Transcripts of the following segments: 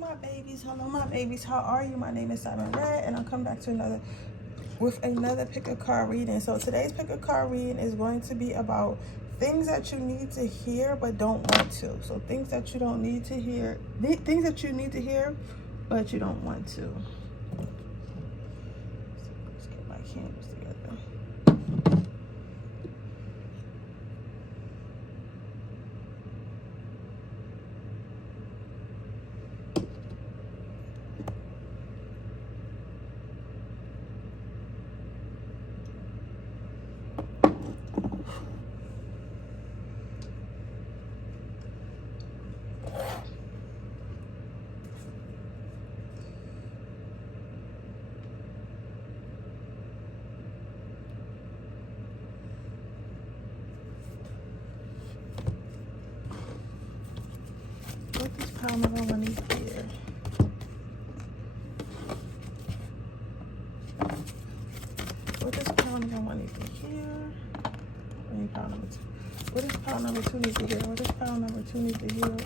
my babies. Hello my babies. How are you? My name is Siren and I'm coming back to another pick a card reading. So today's pick a card reading is going to be about things that you need to hear but don't want to. So things that you don't need to hear, things that you need to hear but you don't want to. Let's get my candles together. What does pile number one need here? What does pile number one need to hear? I need pile number two. What does pile number two need to hear? What does pile number two need to hear?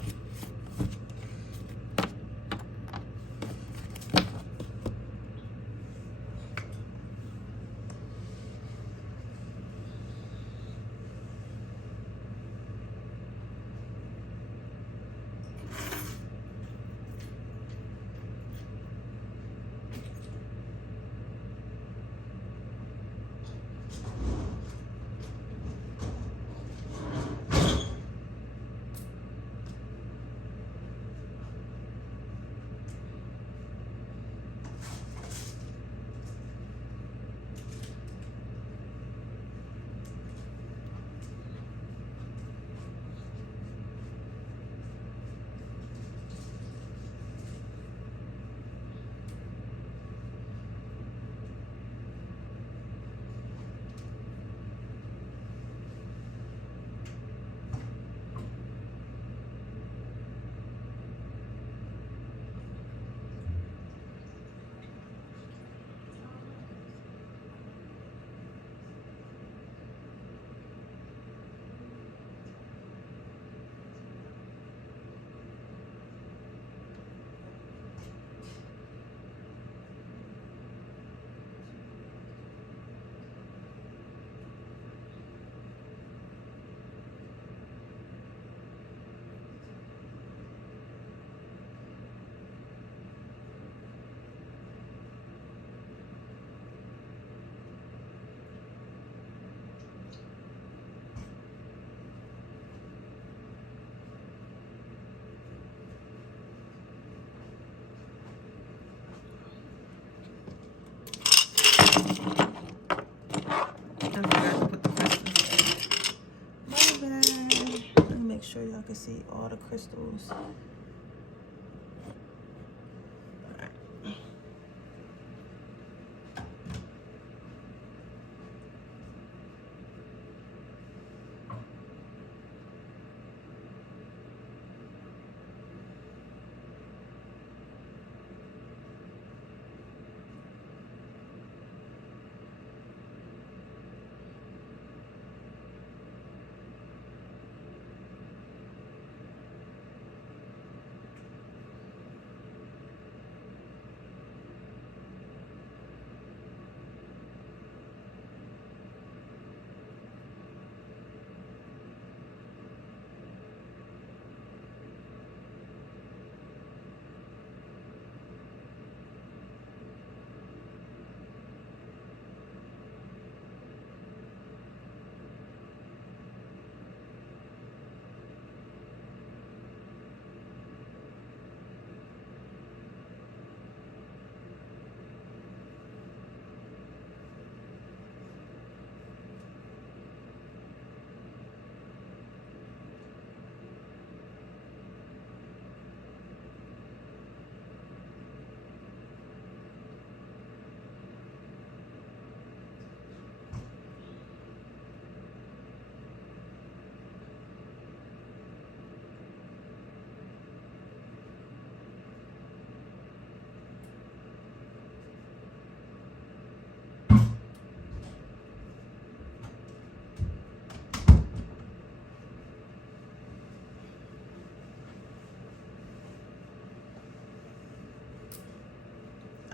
Sure y'all can see all the crystals.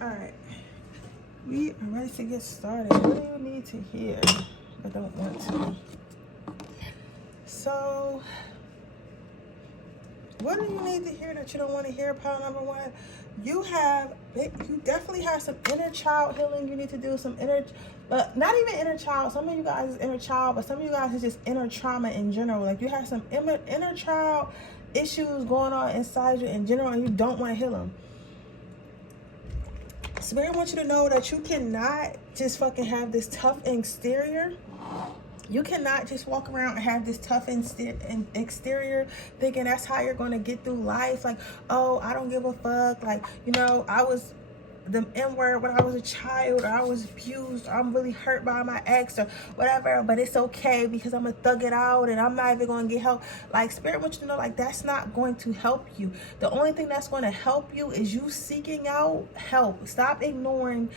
All right, we are ready to get started. What do you need to hear but don't want to? So, what do you need to hear that you don't want to hear? Pile number one, you definitely have some inner child healing you need to do. Some inner, not even inner child. Some of you guys is inner child, but some of you guys is just inner trauma in general. Like you have some inner child issues going on inside you in general, and you don't want to heal them. Spirit wants you to know that you cannot just fucking have this tough exterior. You cannot just walk around and have this tough exterior thinking that's how you're going to get through life. Like, oh, I don't give a fuck. Like, you know, I was the N-word when I was a child, or I was abused, or I'm really hurt by my ex or whatever, but it's okay because I'm gonna thug it out and I'm not even gonna get help. Like, Spirit wants you to know, like, that's not going to help you. The only thing that's going to help you is you seeking out help. Stop ignoring,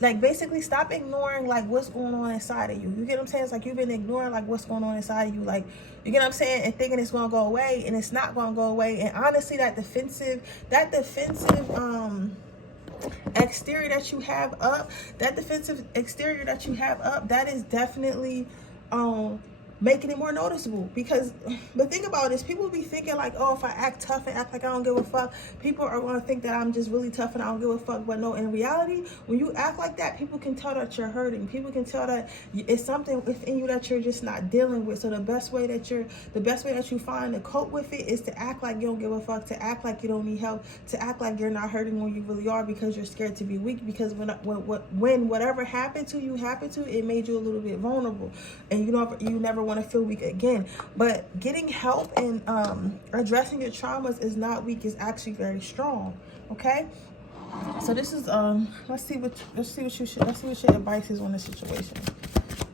like, basically stop ignoring like what's going on inside of you. You get what I'm saying? It's like you've been ignoring like what's going on inside of you, like, you get what I'm saying, and thinking it's gonna go away, and it's not gonna go away. And honestly, that defensive exterior that you have up, that is definitely making it more noticeable. Because, but think about this, people be thinking like, oh, if I act tough and act like I don't give a fuck, people are going to think that I'm just really tough and I don't give a fuck. But no, in reality, when you act like that, people can tell that you're hurting. People can tell that it's something within you that you're just not dealing with. So the best way that you find to cope with it is to act like you don't give a fuck, to act like you don't need help, to act like you're not hurting when you really are, because you're scared to be weak. Because when whatever happened to you, it made you a little bit vulnerable, and you never want to feel weak again. But getting help and addressing your traumas is not weak, it's actually very strong. Okay, so this is let's see what your advice is on this situation.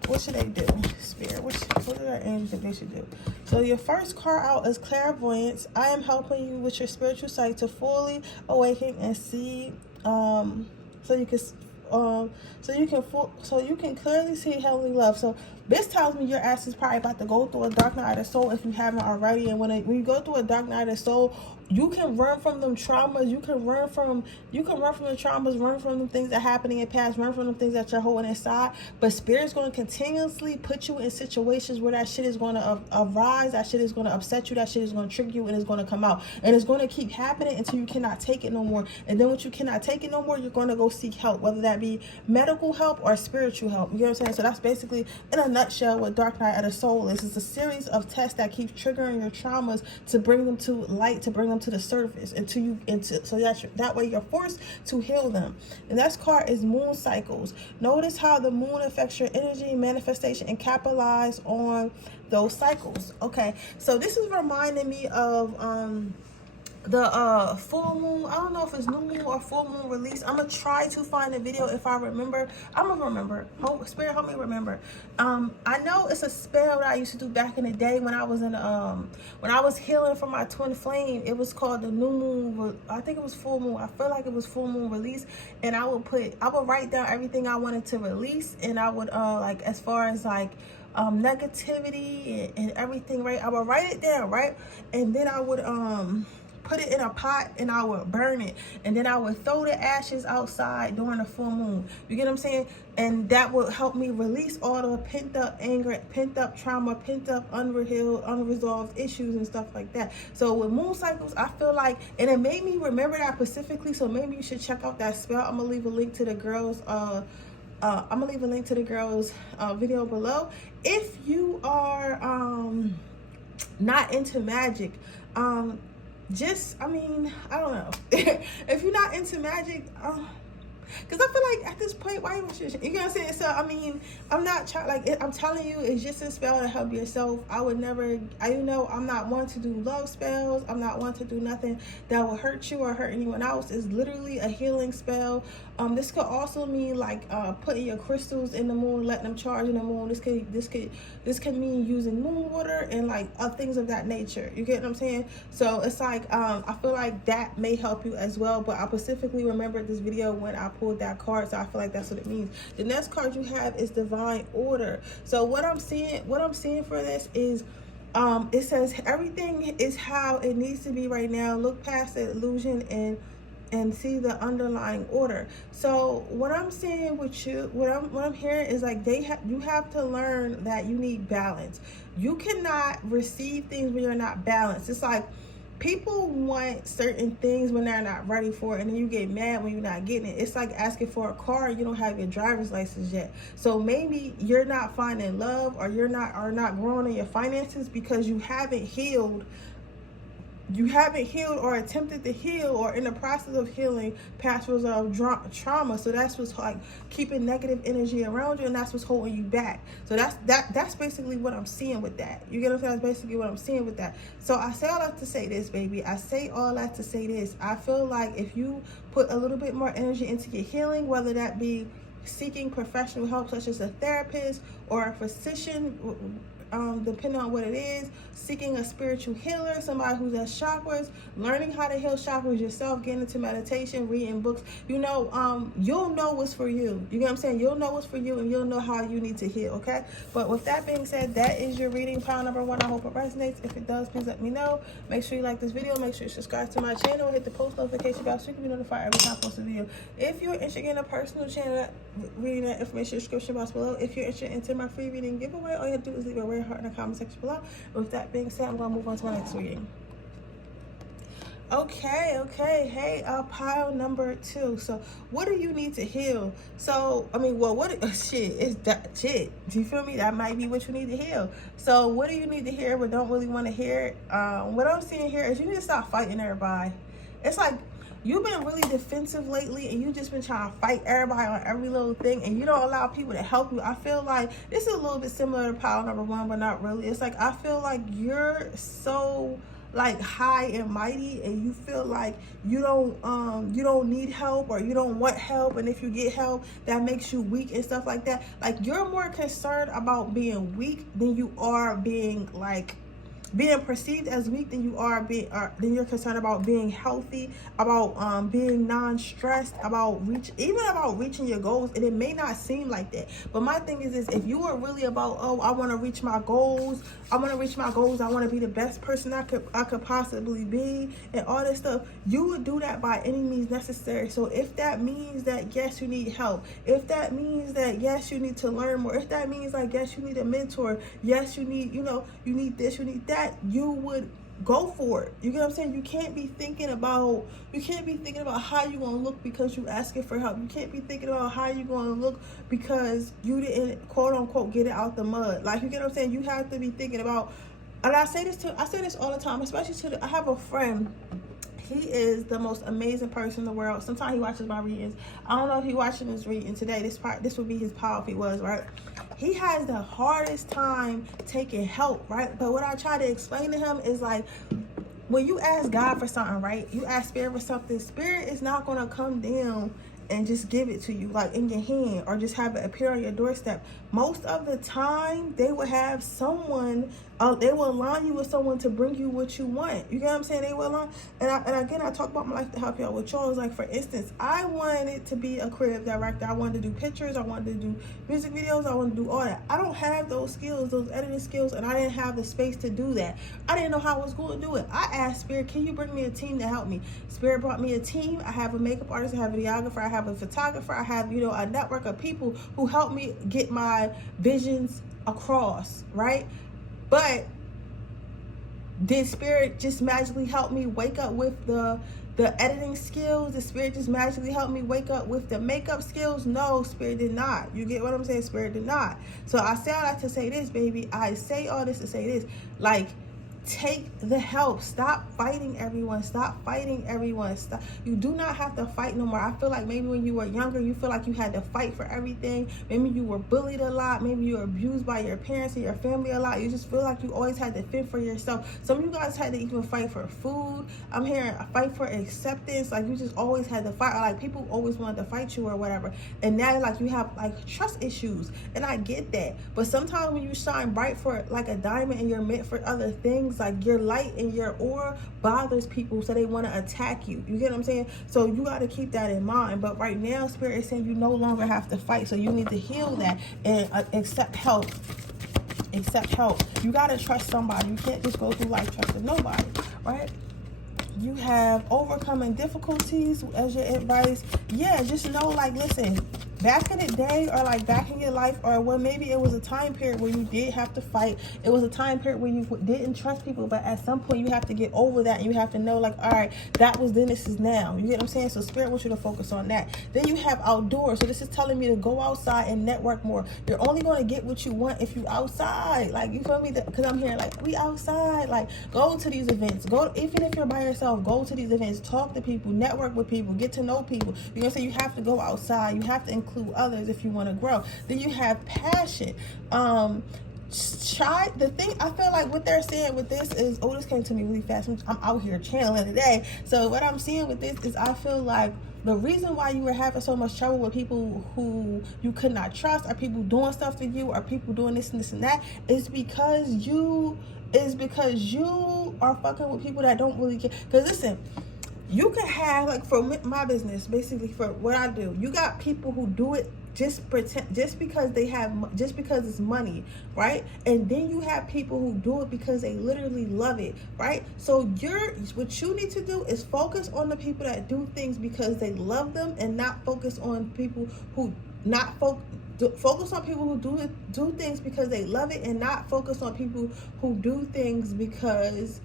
What should they do, Spirit? What are their angels that they should do? So your first card out is clairvoyance. I am helping you with your spiritual sight to fully awaken and see, so you can clearly see heavenly love. So this tells me your ass is probably about to go through a dark night of the soul if you haven't already. And when you go through a dark night of the soul, you can run from them traumas. You can run from the traumas, run from the things that happened in your past, run from the things that you're holding inside. But Spirit's going to continuously put you in situations where that shit is going to arise, that shit is going to upset you, that shit is going to trick you, and it's going to come out. And it's going to keep happening until you cannot take it no more. And then once you cannot take it no more, you're going to go seek help, whether that be medical help or spiritual help. You know what I'm saying? So that's basically, in a nutshell, what Dark Night of the Soul is. It's a series of tests that keep triggering your traumas to bring them to light, to bring them to the surface, so that way you're forced to heal them. The next card is moon cycles. Notice how the moon affects your energy, manifestation, and capitalize on those cycles. Okay, so this is reminding me of the full moon. I don't know if it's new moon or full moon release. I'm gonna try to find a video if I remember. I'm gonna remember. Spirit, help me remember. I know it's a spell that I used to do back in the day when I was when I was healing from my twin flame. It was called the new moon. I think it was full moon. I feel like it was full moon release. And I would write down everything I wanted to release, and I would like, as far as like negativity and everything, right? I would write it down, right? And then I would put it in a pot and I would burn it, and then I would throw the ashes outside during the full moon. You get what I'm saying? And that would help me release all the pent up anger, pent up trauma, pent up unresolved issues and stuff like that. So with moon cycles, I feel like, and it made me remember that specifically, so maybe you should check out that spell. I'm gonna leave a link to the girls video below. If you are not into magic, I don't know. If you're not into magic, because I feel like at this point, why even should you know what I'm saying? So I mean, I'm not trying, like, I'm telling you, it's just a spell to help yourself. I would never, I'm not one to do love spells. I'm not one to do nothing that will hurt you or hurt anyone else. It's literally a healing spell. This could also mean like putting your crystals in the moon, letting them charge in the moon. This could mean using moon water and like things of that nature. You get what I'm saying? So it's like I feel like that may help you as well. But I specifically remembered this video when I pulled that card, so I feel like that's what it means. The next card you have is divine order. So what I'm seeing for this is it says everything is how it needs to be right now. Look past the illusion and and see the underlying order. So what I'm saying with you, what I'm hearing is like you have to learn that you need balance. You cannot receive things when you're not balanced. It's like people want certain things when they're not ready for it, and then you get mad when you're not getting it. It's like asking for a car and you don't have your driver's license yet. So maybe you're not finding love, or you're not growing in your finances because you haven't healed or attempted to heal, or in the process of healing past resolved trauma. So that's what's like keeping negative energy around you, and that's what's holding you back. So that's basically what I'm seeing with that. You get what I'm saying? That's basically what I'm seeing with that. So I say all that to say this, baby. I say all that to say this. I feel like if you put a little bit more energy into your healing, whether that be seeking professional help such as a therapist or a physician, depending on what it is, seeking a spiritual healer, somebody who does chakras, learning how to heal chakras yourself, getting into meditation, reading books, you'll know what's for you. You get what I'm saying? You'll know what's for you, and you'll know how you need to heal, okay? But with that being said, that is your reading, pile number 1. I hope it resonates. If it does, please let me know. Make sure you like this video. Make sure you subscribe to my channel. Hit the post notification bell so you can be notified every time I post a video. If you're interested in a personal channel reading, that information in the description box below. If you're interested in my free reading giveaway, all you have to do is leave a red heart in the comment section below. With that being said, I'm going to move on to my next reading. Okay. Hey, pile number 2. So what do you need to heal? So is that shit? Do you feel me? That might be what you need to heal. So what do you need to hear but don't really want to hear? What I'm seeing here is you need to stop fighting everybody. It's like you've been really defensive lately, and you just been trying to fight everybody on every little thing, and you don't allow people to help you. I feel like this is a little bit similar to pile number 1, but not really. It's like I feel like you're so like high and mighty, and you feel like you don't need help, or you don't want help, and if you get help that makes you weak and stuff like that. Like you're more concerned about being weak than you are being perceived as weak than you're concerned about being healthy, about being non-stressed, about reaching your goals. And it may not seem like that, but my thing is if you were really about, I want to reach my goals, I want to be the best person I could possibly be, and all this stuff, you would do that by any means necessary. So if that means that yes, you need help, if that means that yes, you need to learn more, if that means like yes, you need a mentor, yes, you need you need this, you need that, you would go for it. You get what I'm saying? You can't be thinking about how you gonna look because you asking for help. You can't be thinking about how you gonna look because you didn't quote unquote get it out the mud. Like, you get what I'm saying? You have to be thinking about, and I say this all the time, especially I have a friend. He is the most amazing person in the world. Sometimes he watches my readings. I don't know if he's watching this reading today. This would be his pile if he was, right? He has the hardest time taking help, right? But what I try to explain to him is like, when you ask God for something, right? You ask Spirit for something, Spirit is not going to come down and just give it to you like in your hand, or just have it appear on your doorstep. Most of the time they will have someone, they will align you with someone to bring you what you want. You get what I'm saying? They will align. And again, I talk about my life to help y'all with y'all. Like, for instance, I wanted to be a creative director. I wanted to do pictures, I wanted to do music videos, I wanted to do all that. I don't have those skills, those editing skills, and I didn't have the space to do that. I didn't know how I was going to do it. I asked Spirit, can you bring me a team to help me? Spirit brought me a team. I have a makeup artist, I have a videographer, I have a photographer, I have a network of people who help me get my visions across, right? But did Spirit just magically help me wake up with the editing skills? Did Spirit just magically help me wake up with the makeup skills? No, Spirit did not. You get what I'm saying? Spirit did not. So I say all that to say this, baby. I say all this to say this. Like, take the help. Stop fighting everyone. Stop. You do not have to fight no more. I feel like maybe when you were younger, you feel like you had to fight for everything. Maybe you were bullied a lot. Maybe you were abused by your parents and your family a lot. You just feel like you always had to fend for yourself. Some of you guys had to even fight for food. I'm hearing a fight for acceptance. Like, you just always had to fight. Like, people always wanted to fight you or whatever. And now, like, you have like trust issues. And I get that. But sometimes when you shine bright for like a diamond and you're meant for other things, like your light and your aura bothers people, so they want to attack you. You get what I'm saying? So you got to keep that in mind. But right now, Spirit is saying you no longer have to fight, so you need to heal that and accept help. You got to trust somebody. You can't just go through life trusting nobody, right? You have overcoming difficulties as your advice. Yeah, just know, like, listen, back in the day, or like back in your life, or well, maybe it was a time period where you did have to fight. It was a time period where you didn't trust people, but at some point you have to get over that, and you have to know, like, all right, that was then, this is now. You get what I'm saying? So Spirit wants you to focus on that. Then you have outdoors. So this is telling me to go outside and network more. You're only going to get what you want if you outside. Like, you feel me? Because I'm hearing, like, we outside. Like, go to these events. Go, even if you're by yourself, go to these events. Talk to people. Network with people. Get to know people. You're going to say you have to go outside. You have to include others if you want to grow. Then you have passion. Try the thing. I feel like what they're saying with this is, oh, this came to me really fast. I'm out here channeling today. So what I'm seeing with this is, I feel like the reason why you were having so much trouble with people who you could not trust, or people doing stuff to you, or people doing this and this and that, is because you are fucking with people that don't really care. Because listen, you can have, like, for my business, basically for what I do, you got people who do it just because it's money, right? And then you have people who do it because they literally love it, right? So what you need to do is focus on the people that do things because they love them, and not focus on people who focus on people who do things because they love it, and not focus on people who do things because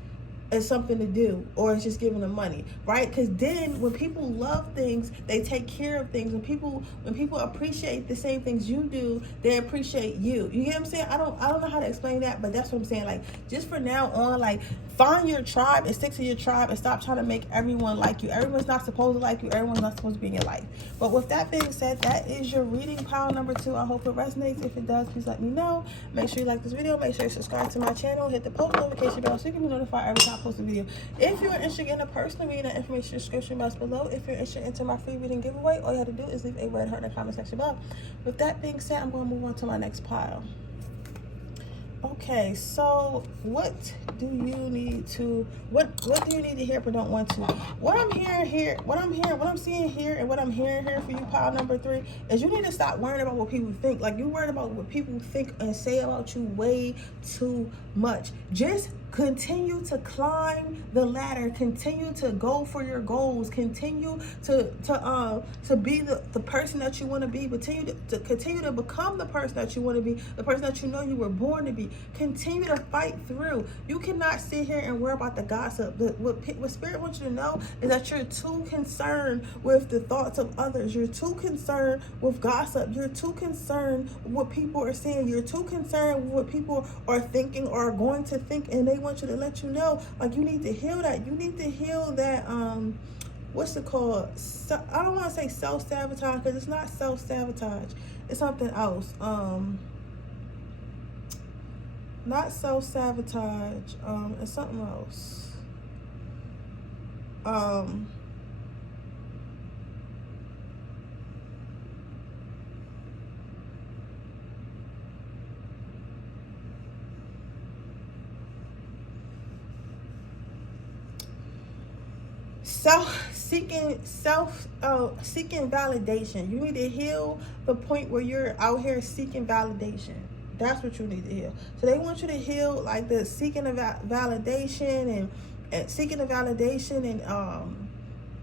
it's something to do, or it's just giving them money, right? Because then when people love things, they take care of things. When people appreciate the same things you do, they appreciate you. You get what I'm saying? I don't know how to explain that, but that's what I'm saying. Like, just for now on, like, find your tribe and stick to your tribe, and stop trying to make everyone like you. Everyone's not supposed to like you. Everyone's not supposed to be in your life. But with that being said, that is your reading pile number 2. I hope it resonates. If it does, please let me know. Make sure you like this video. Make sure you subscribe to my channel. Hit the post notification bell so you can be notified every time I post a video. If you're interested in a personal reading, the information description box below. If you're interested into my free reading giveaway, all you have to do is leave a red heart in the comment section below. With that being said, I'm going to move on to my next pile. Okay, so what do you need to hear but don't want to? What I'm seeing here, and what I'm hearing here for you, pile number 3, is you need to stop worrying about what people think. Like, you worried about what people think and say about you way too much. Just continue to climb the ladder, continue to go for your goals, continue to be the person that you want to be, continue to become the person that you want to be, the person that you know you were born to be. Continue to fight through. You cannot sit here and worry about the gossip. What Spirit wants you to know is that you're too concerned with the thoughts of others. You're too concerned with gossip. You're too concerned with what people are saying. You're too concerned with what people are thinking or are going to think, and they want you to let you know, like, you need to heal that. You need to heal that, what's it called? I don't want to say self-sabotage, because it's not self-sabotage. It's something else. Not self-sabotage. It's something else. Seeking validation. You need to heal the point where you're out here seeking validation. That's what you need to heal. So they want you to heal, like, the seeking of validation and seeking the validation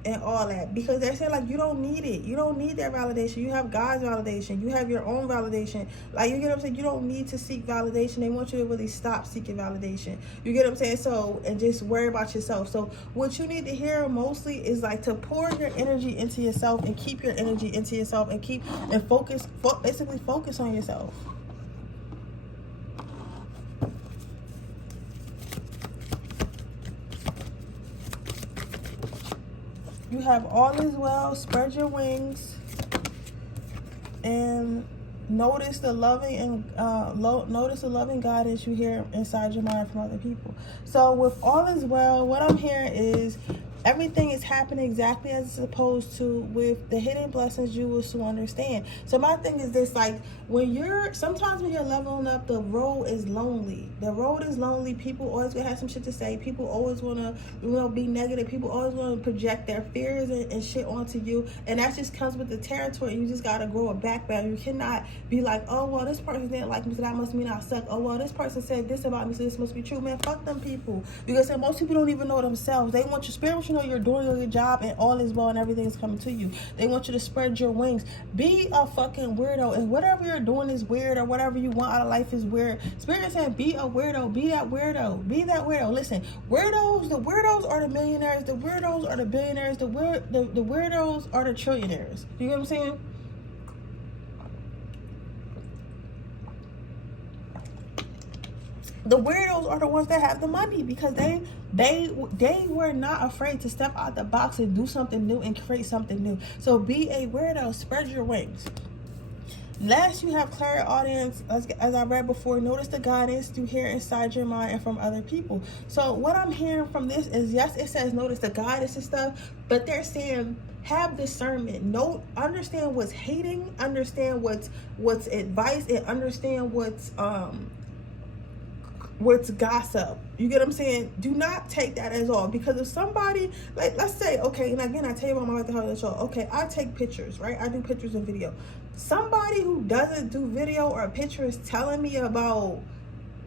and all that, because they're saying, like, you don't need it. You don't need that validation. You have God's validation. You have your own validation. Like, you get what I'm saying? You don't need to seek validation. They want you to really stop seeking validation. You get what I'm saying? So, and just worry about yourself. So what you need to hear mostly is, like, to pour your energy into yourself, and keep your energy into yourself, and basically focus on yourself. You have all is well. Spread your wings and notice the loving guidance you hear inside your mind from other people. So with all is well, what I'm hearing is Everything is happening exactly as it's supposed to. With the hidden blessings, you will soon understand. So my thing is this, like, sometimes when you're leveling up, the road is lonely. The road is lonely. People always gonna have some shit to say. People always wanna, be negative. People always wanna project their fears and shit onto you. And that just comes with the territory. You just gotta grow a backbone. You cannot be like, oh, well, this person didn't like me, so that must mean I suck. Oh, well, this person said this about me, so this must be true. Man, fuck them people. Because most people don't even know themselves. They want your spirit, you're doing your job and all is well and everything is coming to you. They want you to spread your wings. Be a fucking weirdo. And whatever you're doing is weird, or whatever you want out of life is weird. Spirit is saying, be a weirdo. Be that weirdo. Be that weirdo. Listen, the weirdos are the millionaires. The weirdos are the billionaires. The weirdos are the trillionaires. You know what I'm saying? The weirdos are the ones that have the money, because they were not afraid to step out the box and do something new and create something new. So be a weirdo. Spread your wings. Last, you have clairaudience. As I read before, notice the guidance you hear inside your mind and from other people. So what I'm hearing from this is, yes, it says notice the guidance and stuff, but they're saying have discernment. Understand what's hating, understand what's advice, and understand what's gossip. You get what I'm saying? Do not take that as all, because if somebody, like, let's say, okay, and again, I tell you about my mental health show. Okay, I take pictures, right? I do pictures and video. Somebody who doesn't do video or pictures telling me about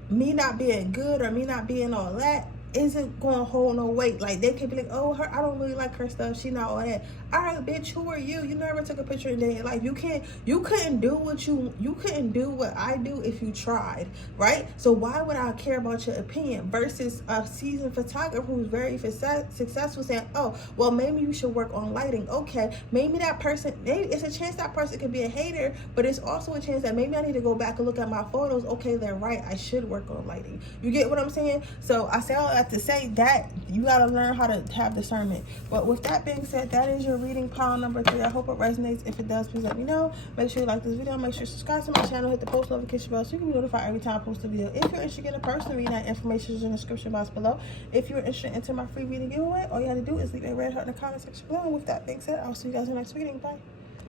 me not being good or me not being all that isn't gonna hold no weight. Like, they could be like, oh, I don't really like her stuff, she not all that. All right, bitch, who are you? You never took a picture in your life. You couldn't do what I do if you tried, right? So why would I care about your opinion? Versus a seasoned photographer who's very successful saying, oh, well, maybe you should work on lighting. Okay, maybe it's a chance that person could be a hater, but it's also a chance that maybe I need to go back and look at my photos. Okay, they're right, I should work on lighting. You get what I'm saying? So I say all that to say that you got to learn how to have discernment. But with that being said, that is your reading pile number 3. I hope it resonates. If it does, please let me know. Make sure you like this video. Make sure you subscribe to my channel. Hit the post notification bell so you can be notified every time I post a video. If you're interested in a personal reading, that information is in the description box below. If you're interested in entering my free reading giveaway, all you have to do is leave a red heart in the comment section below. And with that being said, I'll see you guys in the next reading. Bye.